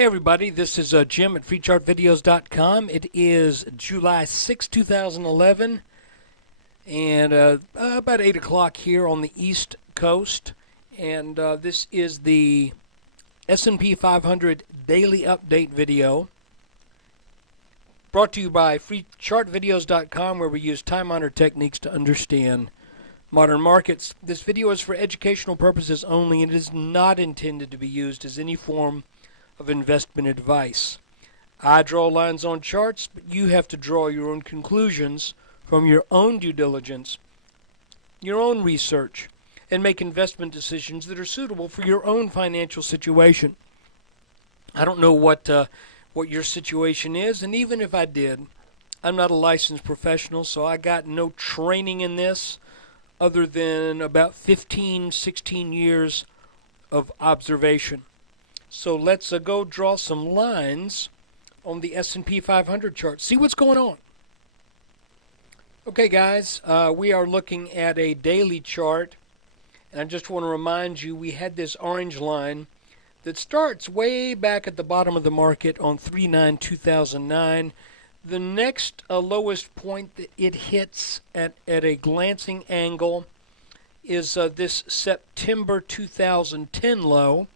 Hey everybody, this is Jim at freechartvideos.com. It is July 6, 2011, and about 8 o'clock here on the East Coast. And this is the S&P 500 Daily Update video, brought to you by freechartvideos.com, where we use time-honored techniques to understand modern markets. This video is for educational purposes only, and it is not intended to be used as any form of investment advice. I draw lines on charts, but you have to draw your own conclusions from your own due diligence, your own research, and make investment decisions that are suitable for your own financial situation. I don't know what your situation is, and even if I did, I'm not a licensed professional, so I got no training in this other than about 15, 16 years of observation. So let's go draw some lines on the S&P 500 chart. See what's going on. Okay, guys, we are looking at a daily chart. And I just want to remind you, we had this orange line that starts way back at the bottom of the market on 3/9/2009. The next lowest point that it hits at a glancing angle is this September 2010 low.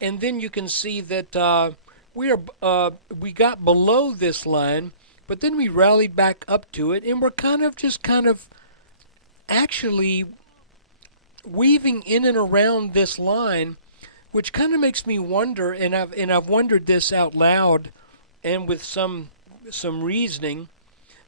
And then you can see that we got below this line, but then we rallied back up to it, and we're kind of actually weaving in and around this line, which kind of makes me wonder, and I've wondered this out loud, and with some reasoning,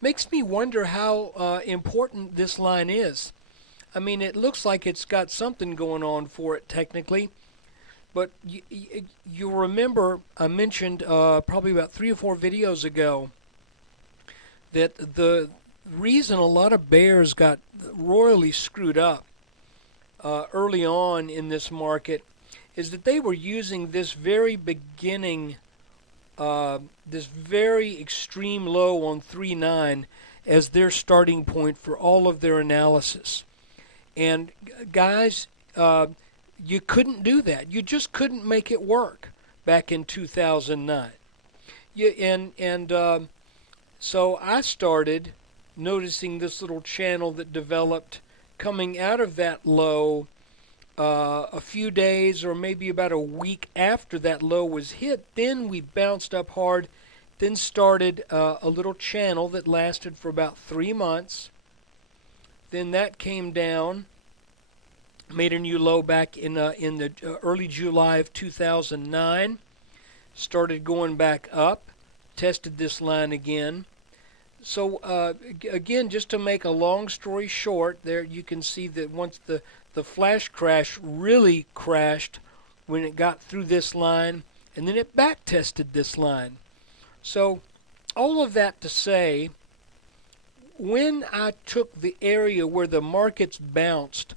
makes me wonder how important this line is. I mean, it looks like it's got something going on for it technically. But you remember I mentioned probably about 3 or 4 videos ago that the reason a lot of bears got royally screwed up early on in this market is that they were using this very beginning, this very extreme low on 3/9 as their starting point for all of their analysis. And guys, you couldn't do that. You just couldn't make it work back in 2009. So I started noticing this little channel that developed coming out of that low a few days or maybe about a week after that low was hit. Then we bounced up hard, then started a little channel that lasted for about 3 months. Then that came down, made a new low back in the early July of 2009, started going back up, tested this line again. So again, just to make a long story short, there you can see that once the flash crash really crashed when it got through this line, and then it back tested this line. So all of that to say, when I took the area where the markets bounced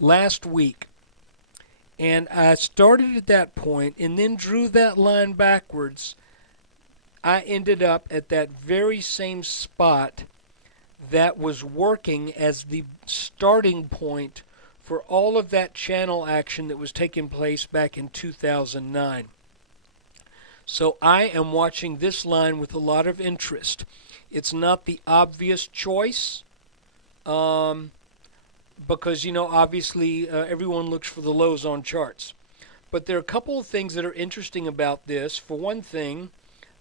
last week, and I started at that point and then drew that line backwards, I ended up at that very same spot that was working as the starting point for all of that channel action that was taking place back in 2009. So I am watching this line with a lot of interest. It's not the obvious choice, because, obviously everyone looks for the lows on charts. But there are a couple of things that are interesting about this. For one thing,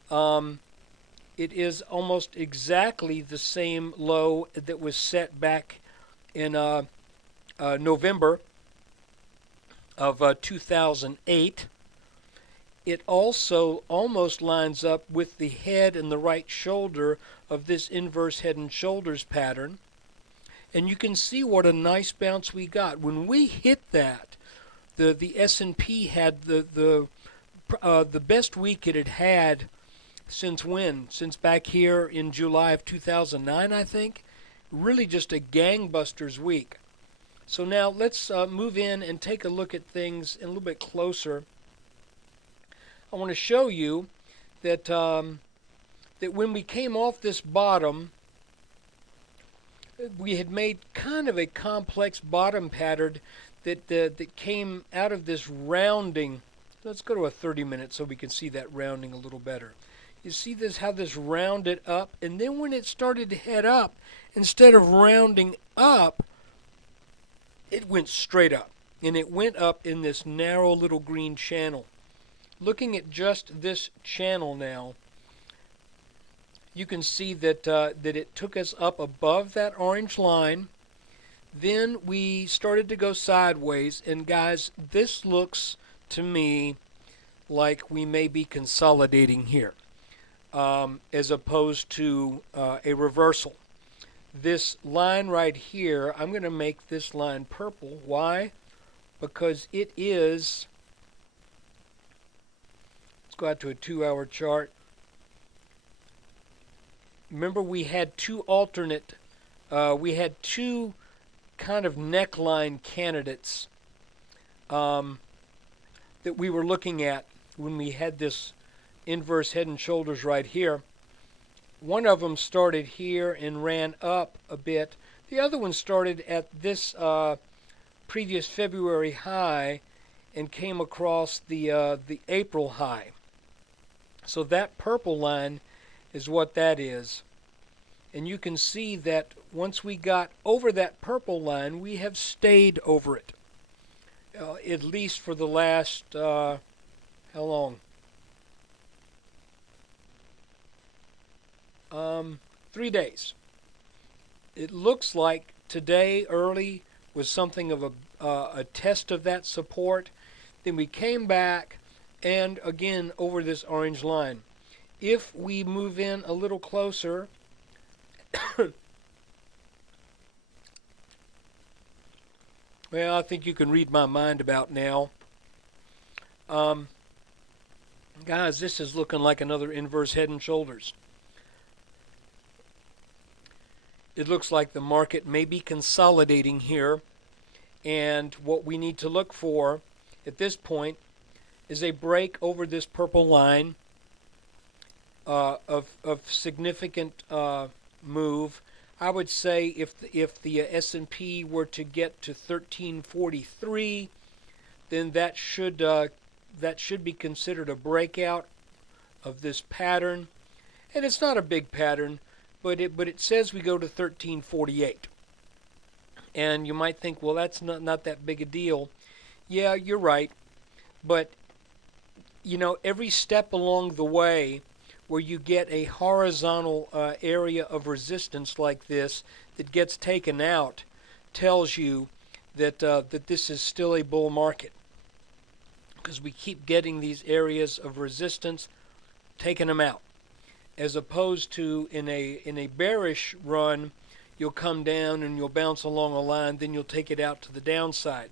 it is almost exactly the same low that was set back in November of 2008. It also almost lines up with the head and the right shoulder of this inverse head and shoulders pattern. And you can see what a nice bounce we got. When we hit that, the S&P had the best week it had had since when? Since back here in July of 2009, I think. Really just a gangbusters week. So now let's move in and take a look at things a little bit closer. I want to show you that that when we came off this bottom, we had made kind of a complex bottom pattern that came out of this rounding. Let's go to a 30-minute so we can see that rounding a little better. You see this, how this rounded up, and then when it started to head up, instead of rounding up, it went straight up, and it went up in this narrow little green channel. Looking at just this channel now, you can see that that it took us up above that orange line. Then we started to go sideways, and guys, this looks to me like we may be consolidating here, as opposed to a reversal. This line right here, I'm going to make this line purple. Why? Because it is, let's go out to a 2-hour chart. Remember, we had two alternate, we had two kind of neckline candidates that we were looking at when we had this inverse head and shoulders right here. One of them started here and ran up a bit. The other one started at this previous February high and came across the April high. So that purple line is what that is. And you can see that once we got over that purple line, we have stayed over it. At least for the last, how long? 3 days. It looks like today early was something of a test of that support. Then we came back and again over this orange line. If we move in a little closer, well, I think you can read my mind about now. Guys, this is looking like another inverse head and shoulders. It looks like the market may be consolidating here, and what we need to look for at this point is a break over this purple line of significant move. I would say if the S&P were to get to 1343, then that should be considered a breakout of this pattern, and it's not a big pattern. But it says we go to 1348. And you might think, well, that's not that big a deal. Yeah, you're right. But, you know, every step along the way where you get a horizontal area of resistance like this that gets taken out tells you that, that this is still a bull market. Because we keep getting these areas of resistance, taking them out. As opposed to in a bearish run, you'll come down and you'll bounce along a line, then you'll take it out to the downside.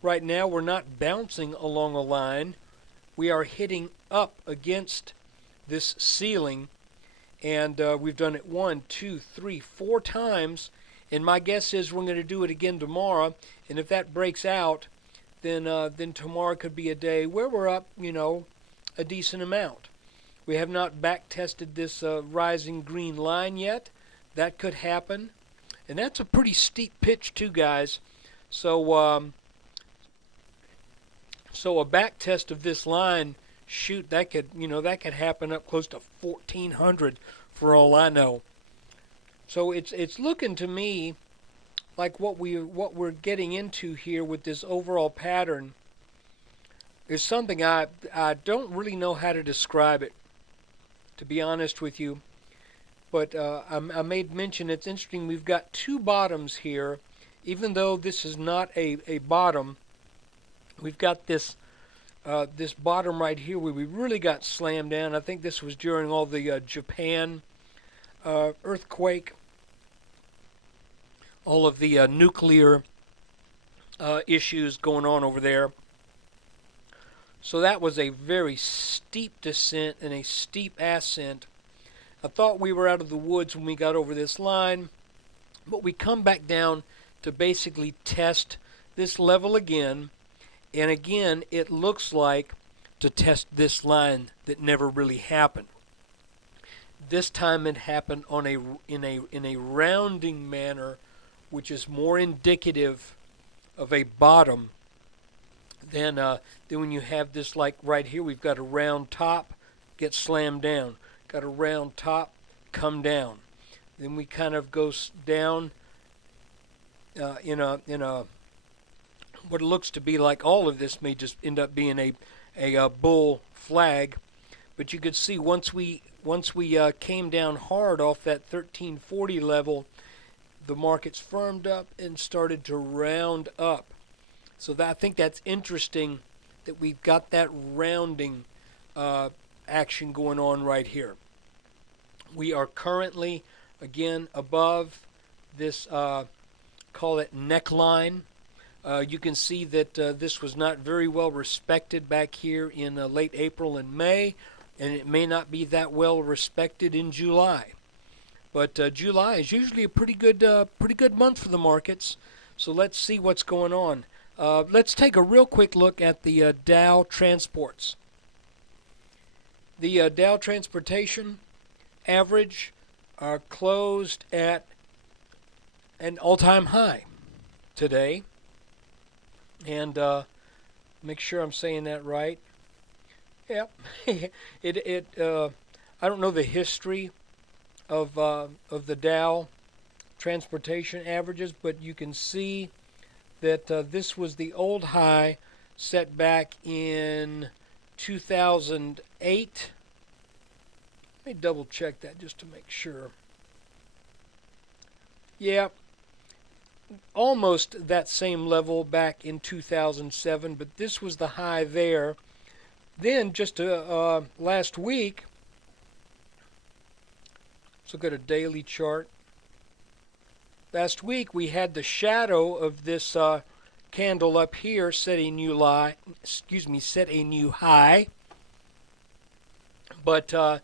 Right now, we're not bouncing along a line. We are hitting up against this ceiling, and we've done it 1, 2, 3, 4 times. And my guess is we're going to do it again tomorrow. And if that breaks out, then tomorrow could be a day where we're up, you know, a decent amount. We have not back tested this rising green line yet. That could happen. And that's a pretty steep pitch too, guys. So so a back test of this line, shoot, that could, you know, that could happen up close to 1400 for all I know. So it's looking to me like what we're getting into here with this overall pattern is something I don't really know how to describe it, to be honest with you. But I made mention, it's interesting, we've got two bottoms here. Even though this is not a bottom, we've got this this bottom right here where we really got slammed down. I think this was during all the Japan earthquake, all of the nuclear issues going on over there. So that was a very steep descent and a steep ascent. I thought we were out of the woods when we got over this line, but we come back down to basically test this level again, and again it looks like to test this line that never really happened. This time it happened on in a rounding manner, which is more indicative of a bottom, then when you have this, like right here, we've got a round top, get slammed down. Got a round top, come down. Then we kind of go down in a what looks to be like, all of this may just end up being a bull flag, but you could see once we came down hard off that 1340 level, the markets firmed up and started to round up. So I think that's interesting that we've got that rounding action going on right here. We are currently, again, above this, call it neckline. You can see that this was not very well respected back here in late April and May, and it may not be that well respected in July. But July is usually a pretty good month for the markets. So let's see what's going on. Let's take a real quick look at the Dow Transports. The Dow Transportation average closed at an all-time high today. And make sure I'm saying that right. Yep. I don't know the history of the Dow Transportation averages, but you can see that this was the old high set back in 2008. Let me double check that just to make sure. Yeah, almost that same level back in 2007, but this was the high there. Then just last week, let's look at a daily chart. Last week we had the shadow of this candle up here set a new high. But the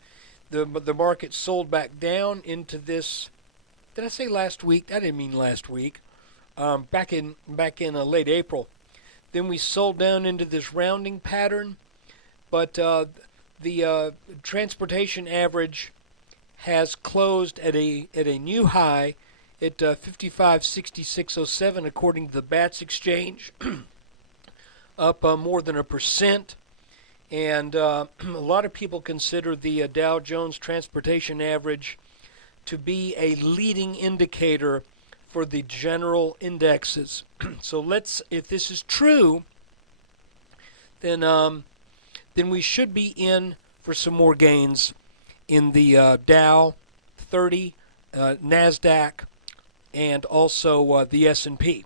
market sold back down into this. Did I say last week? I didn't mean last week. Back in late April. Then we sold down into this rounding pattern, but the transportation average has closed at a new high at 55.6607 according to the BATS exchange, up more than 1%. And a lot of people consider the Dow Jones Transportation Average to be a leading indicator for the general indexes. So if this is true, then we should be in for some more gains in the Dow 30, NASDAQ, and also the S&P.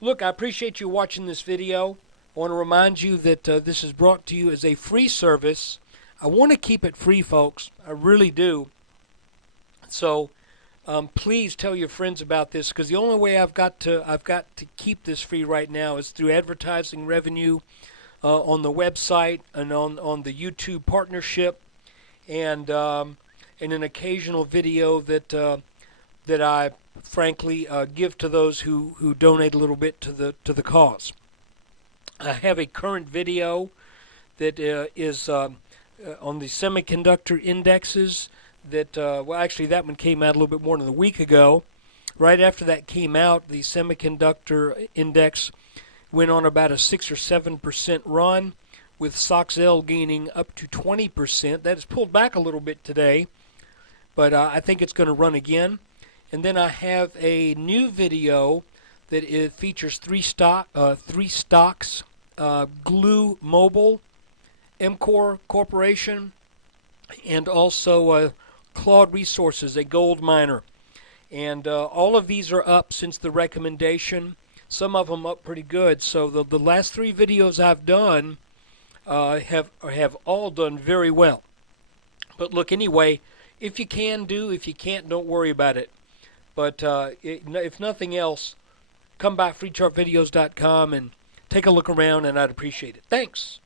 Look, I appreciate you watching this video. I want to remind you that this is brought to you as a free service. I want to keep it free, folks. I really do. So please tell your friends about this, because the only way I've got to keep this free right now is through advertising revenue on the website and on the YouTube partnership, and an occasional video that I frankly give to those who donate a little bit to the cause. I have a current video that is on the semiconductor indexes that, well, actually that one came out a little bit more than a week ago. Right after that came out, the semiconductor index went on about a 6 or 7% run, with SOXL gaining up to 20%. That has pulled back a little bit today, but I think it's going to run again. And then I have a new video that features three stocks, Glue Mobile, MCOR Corporation, and also Claude Resources, a gold miner. And all of these are up since the recommendation. Some of them up pretty good. So the last three videos I've done have all done very well. But look, anyway, if you can do, if you can't, don't worry about it. But if nothing else, come by freechartvideos.com and take a look around, and I'd appreciate it. Thanks.